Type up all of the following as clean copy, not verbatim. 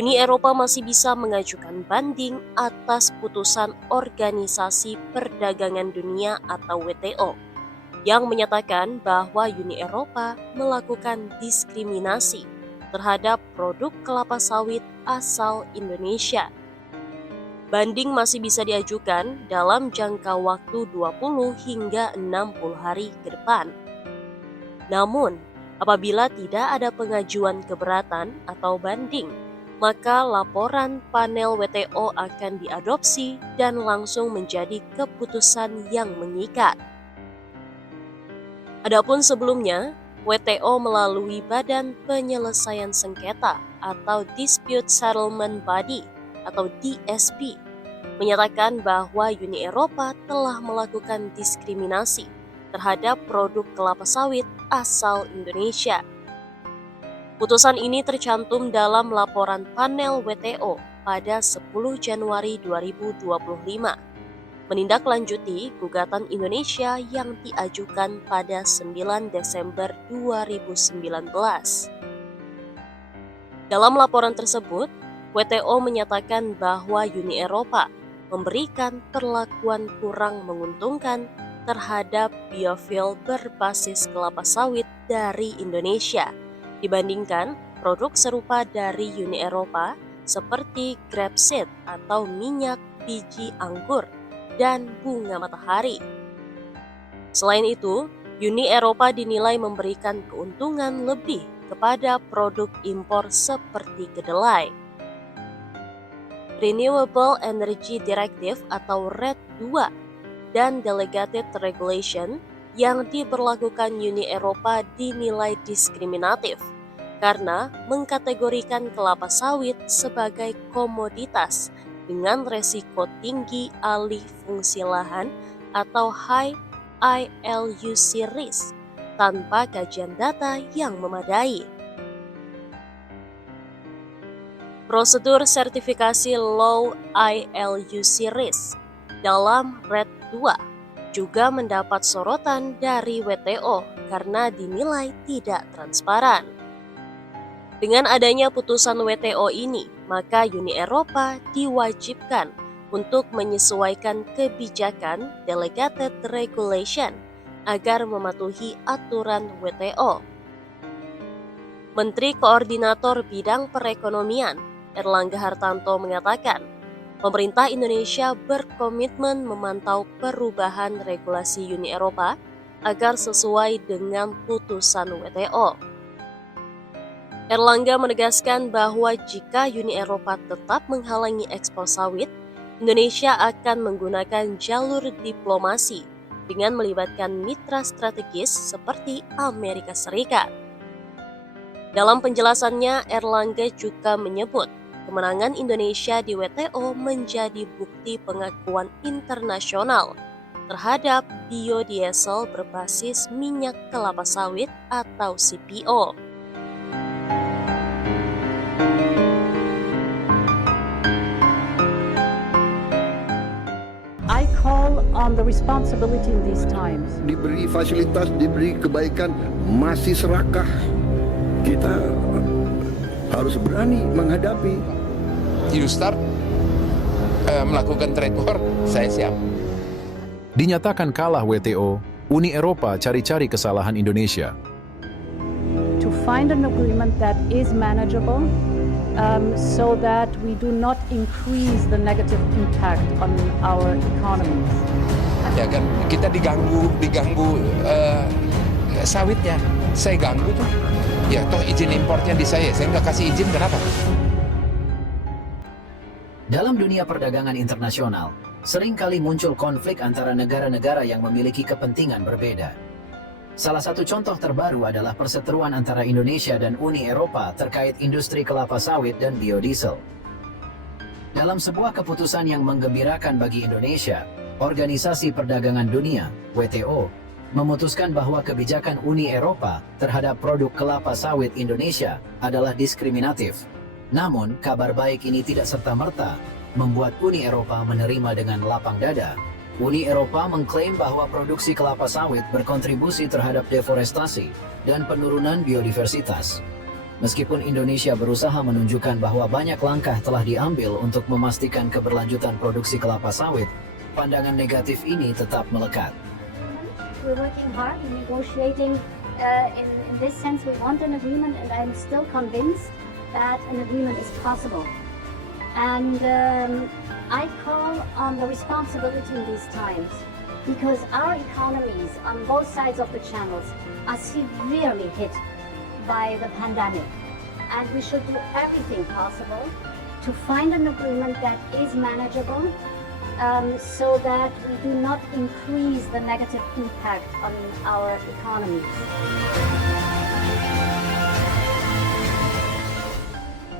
Uni Eropa masih bisa mengajukan banding atas putusan Organisasi Perdagangan Dunia atau WTO yang menyatakan bahwa Uni Eropa melakukan diskriminasi terhadap produk kelapa sawit asal Indonesia. Banding masih bisa diajukan dalam jangka waktu 20 hingga 60 hari ke depan. Namun, apabila tidak ada pengajuan keberatan atau banding, maka laporan panel WTO akan diadopsi dan langsung menjadi keputusan yang mengikat. Adapun sebelumnya, WTO melalui Badan Penyelesaian Sengketa atau Dispute Settlement Body atau DSB menyatakan bahwa Uni Eropa telah melakukan diskriminasi terhadap produk kelapa sawit asal Indonesia. Putusan ini tercantum dalam laporan panel WTO pada 10 Januari 2025, menindaklanjuti gugatan Indonesia yang diajukan pada 9 Desember 2019. Dalam laporan tersebut, WTO menyatakan bahwa Uni Eropa memberikan perlakuan kurang menguntungkan terhadap biofuel berbasis kelapa sawit dari Indonesia dibandingkan produk serupa dari Uni Eropa seperti grapeseed atau minyak biji anggur dan bunga matahari. Selain itu, Uni Eropa dinilai memberikan keuntungan lebih kepada produk impor seperti kedelai. Renewable Energy Directive atau RED II dan Delegated Regulation yang diberlakukan Uni Eropa dinilai diskriminatif karena mengkategorikan kelapa sawit sebagai komoditas dengan resiko tinggi alih fungsi lahan atau high ILUC risk tanpa kajian data yang memadai. Prosedur sertifikasi low ILUC risk dalam RED II juga mendapat sorotan dari WTO karena dinilai tidak transparan. Dengan adanya putusan WTO ini, maka Uni Eropa diwajibkan untuk menyesuaikan kebijakan Delegated Regulation agar mematuhi aturan WTO. Menteri Koordinator Bidang Perekonomian, Erlangga Hartanto mengatakan, pemerintah Indonesia berkomitmen memantau perubahan regulasi Uni Eropa agar sesuai dengan putusan WTO. Erlangga menegaskan bahwa jika Uni Eropa tetap menghalangi ekspor sawit, Indonesia akan menggunakan jalur diplomasi dengan melibatkan mitra strategis seperti Amerika Serikat. Dalam penjelasannya, Erlangga juga menyebut kemenangan Indonesia di WTO menjadi bukti pengakuan internasional terhadap biodiesel berbasis minyak kelapa sawit atau CPO. I call on the responsibility in these times. Diberi fasilitas, diberi kebaikan, masih serakah. Kita harus berani menghadapi. You start melakukan trade war, saya siap. Dinyatakan kalah WTO, Uni Eropa cari-cari kesalahan Indonesia. To find an agreement that is manageable, so that we do not increase the negative impact on our economies. Ya kan, kita diganggu sawitnya, saya ganggu tuh. Ya toh izin importnya di saya nggak kasih izin, kenapa? Dalam dunia perdagangan internasional, seringkali muncul konflik antara negara-negara yang memiliki kepentingan berbeda. Salah satu contoh terbaru adalah perseteruan antara Indonesia dan Uni Eropa terkait industri kelapa sawit dan biodiesel. Dalam sebuah keputusan yang menggembirakan bagi Indonesia, Organisasi Perdagangan Dunia, WTO, memutuskan bahwa kebijakan Uni Eropa terhadap produk kelapa sawit Indonesia adalah diskriminatif. Namun, kabar baik ini tidak serta-merta membuat Uni Eropa menerima dengan lapang dada. Uni Eropa mengklaim bahwa produksi kelapa sawit berkontribusi terhadap deforestasi dan penurunan biodiversitas. Meskipun Indonesia berusaha menunjukkan bahwa banyak langkah telah diambil untuk memastikan keberlanjutan produksi kelapa sawit, pandangan negatif ini tetap melekat. We're working hard, we're negotiating. In this sense, we want an agreement, and I'm still convinced that an agreement is possible. And I call on the responsibility in these times, because our economies on both sides of the channels are severely hit by the pandemic, and we should do everything possible to find an agreement that is manageable, so that we do not increase the negative impact on our economies.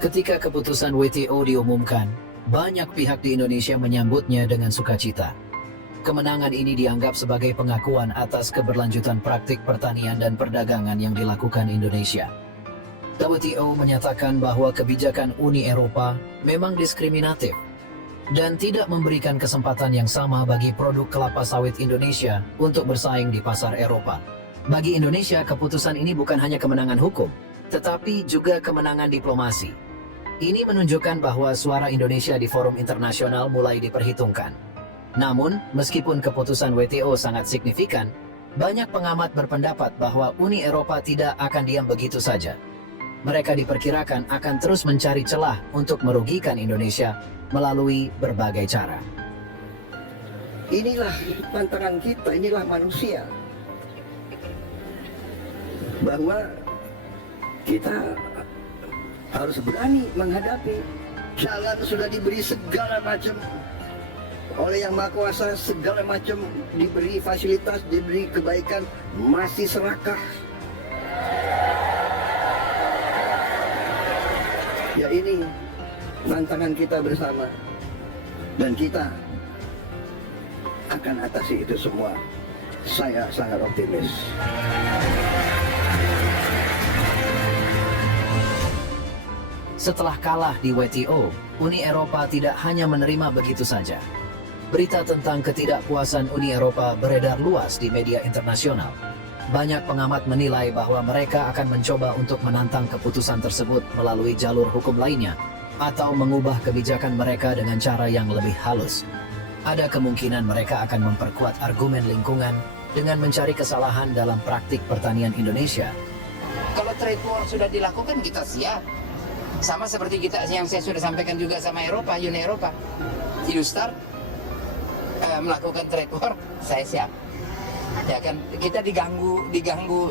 Ketika keputusan WTO diumumkan, banyak pihak di Indonesia menyambutnya dengan sukacita. Kemenangan ini dianggap sebagai pengakuan atas keberlanjutan praktik pertanian dan perdagangan yang dilakukan Indonesia. WTO menyatakan bahwa kebijakan Uni Eropa memang diskriminatif dan tidak memberikan kesempatan yang sama bagi produk kelapa sawit Indonesia untuk bersaing di pasar Eropa. Bagi Indonesia, keputusan ini bukan hanya kemenangan hukum, tetapi juga kemenangan diplomasi. Ini menunjukkan bahwa suara Indonesia di forum internasional mulai diperhitungkan. Namun, meskipun keputusan WTO sangat signifikan, banyak pengamat berpendapat bahwa Uni Eropa tidak akan diam begitu saja. Mereka diperkirakan akan terus mencari celah untuk merugikan Indonesia melalui berbagai cara. Inilah tantangan kita, inilah manusia. Bahwa kita harus berani menghadapi. Jalan sudah diberi segala macam oleh Yang Maha Kuasa, segala macam diberi fasilitas, diberi kebaikan, masih serakah. Ya, ini tantangan kita bersama, dan kita akan atasi itu semua. Saya sangat optimis. Setelah kalah di WTO, Uni Eropa tidak hanya menerima begitu saja. Berita tentang ketidakpuasan Uni Eropa beredar luas di media internasional. Banyak pengamat menilai bahwa mereka akan mencoba untuk menantang keputusan tersebut melalui jalur hukum lainnya, atau mengubah kebijakan mereka dengan cara yang lebih halus. Ada kemungkinan mereka akan memperkuat argumen lingkungan dengan mencari kesalahan dalam praktik pertanian Indonesia. Kalau trade war sudah dilakukan, kita siap. Sama seperti kita yang saya sudah sampaikan juga sama Eropa, Uni Eropa. You start melakukan trade war, saya siap. Ya kan, kita diganggu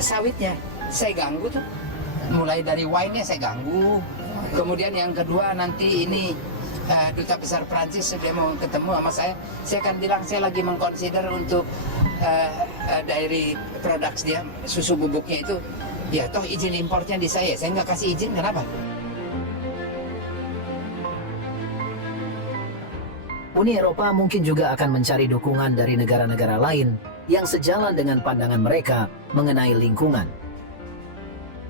sawitnya, saya ganggu tuh. Mulai dari wine-nya saya ganggu. Kemudian yang kedua nanti ini Duta Besar Prancis sudah mau ketemu sama saya akan bilang saya lagi mengconsider untuk dairy products dia, susu bubuknya itu. Ya toh izin importnya di saya nggak kasih izin, kenapa? Uni Eropa mungkin juga akan mencari dukungan dari negara-negara lain yang sejalan dengan pandangan mereka mengenai lingkungan.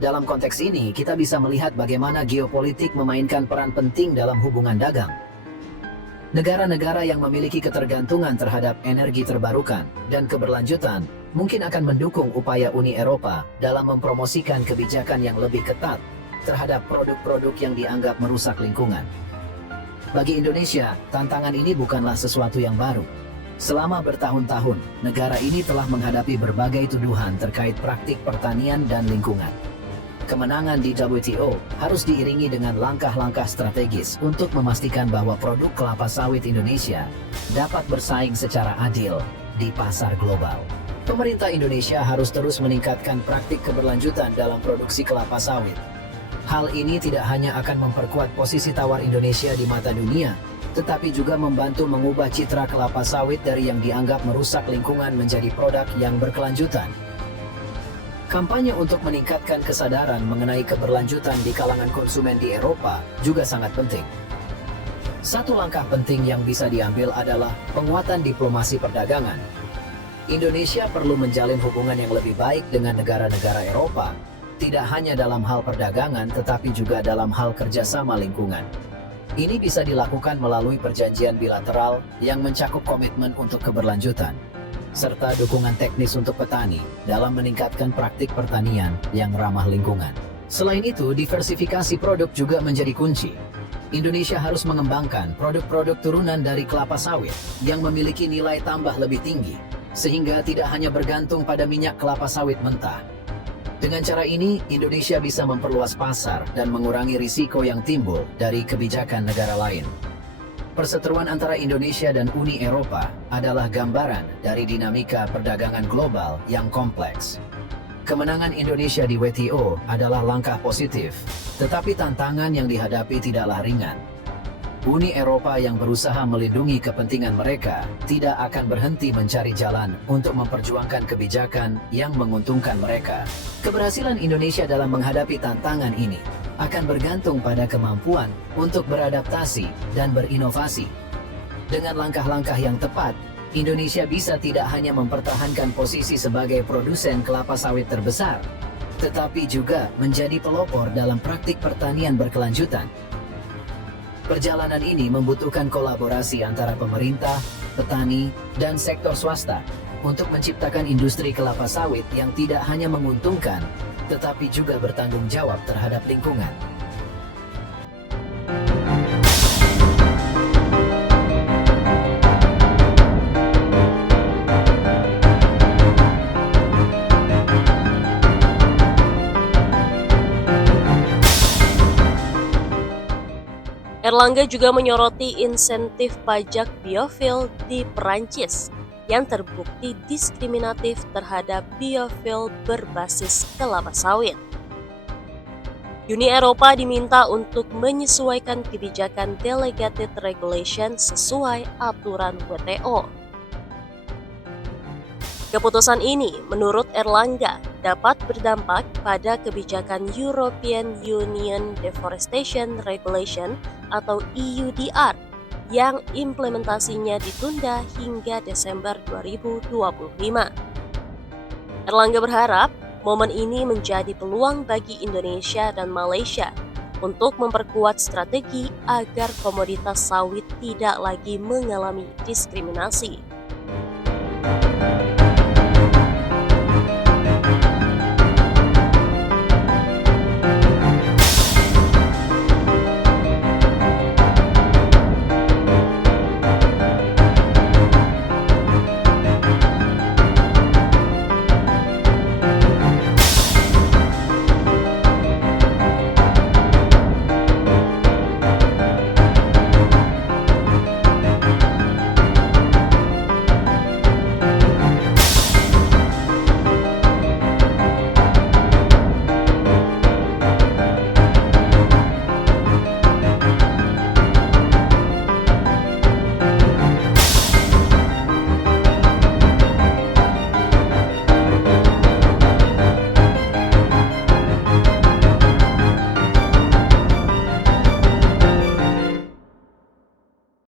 Dalam konteks ini, kita bisa melihat bagaimana geopolitik memainkan peran penting dalam hubungan dagang. Negara-negara yang memiliki ketergantungan terhadap energi terbarukan dan keberlanjutan mungkin akan mendukung upaya Uni Eropa dalam mempromosikan kebijakan yang lebih ketat terhadap produk-produk yang dianggap merusak lingkungan. Bagi Indonesia, tantangan ini bukanlah sesuatu yang baru. Selama bertahun-tahun, negara ini telah menghadapi berbagai tuduhan terkait praktik pertanian dan lingkungan. Kemenangan di WTO harus diiringi dengan langkah-langkah strategis untuk memastikan bahwa produk kelapa sawit Indonesia dapat bersaing secara adil di pasar global. Pemerintah Indonesia harus terus meningkatkan praktik keberlanjutan dalam produksi kelapa sawit. Hal ini tidak hanya akan memperkuat posisi tawar Indonesia di mata dunia, tetapi juga membantu mengubah citra kelapa sawit dari yang dianggap merusak lingkungan menjadi produk yang berkelanjutan. Kampanye untuk meningkatkan kesadaran mengenai keberlanjutan di kalangan konsumen di Eropa juga sangat penting. Satu langkah penting yang bisa diambil adalah penguatan diplomasi perdagangan. Indonesia perlu menjalin hubungan yang lebih baik dengan negara-negara Eropa, tidak hanya dalam hal perdagangan tetapi juga dalam hal kerjasama lingkungan. Ini bisa dilakukan melalui perjanjian bilateral yang mencakup komitmen untuk keberlanjutan. serta dukungan teknis untuk petani dalam meningkatkan praktik pertanian yang ramah lingkungan. Selain itu, diversifikasi produk juga menjadi kunci. Indonesia harus mengembangkan produk-produk turunan dari kelapa sawit yang memiliki nilai tambah lebih tinggi, sehingga tidak hanya bergantung pada minyak kelapa sawit mentah. Dengan cara ini, Indonesia bisa memperluas pasar dan mengurangi risiko yang timbul dari kebijakan negara lain. Perseteruan antara Indonesia dan Uni Eropa adalah gambaran dari dinamika perdagangan global yang kompleks. Kemenangan Indonesia di WTO adalah langkah positif, tetapi tantangan yang dihadapi tidaklah ringan. Uni Eropa yang berusaha melindungi kepentingan mereka tidak akan berhenti mencari jalan untuk memperjuangkan kebijakan yang menguntungkan mereka. Keberhasilan Indonesia dalam menghadapi tantangan ini akan bergantung pada kemampuan untuk beradaptasi dan berinovasi. Dengan langkah-langkah yang tepat, Indonesia bisa tidak hanya mempertahankan posisi sebagai produsen kelapa sawit terbesar, tetapi juga menjadi pelopor dalam praktik pertanian berkelanjutan. Perjalanan ini membutuhkan kolaborasi antara pemerintah, petani, dan sektor swasta untuk menciptakan industri kelapa sawit yang tidak hanya menguntungkan, tetapi juga bertanggung jawab terhadap lingkungan. Erlangga juga menyoroti insentif pajak biofuel di Perancis yang terbukti diskriminatif terhadap biofuel berbasis kelapa sawit. Uni Eropa diminta untuk menyesuaikan kebijakan Delegated Regulation sesuai aturan WTO. Keputusan ini, menurut Erlangga, dapat berdampak pada kebijakan European Union Deforestation Regulation atau EUDR yang implementasinya ditunda hingga Desember 2025. Erlangga berharap momen ini menjadi peluang bagi Indonesia dan Malaysia untuk memperkuat strategi agar komoditas sawit tidak lagi mengalami diskriminasi.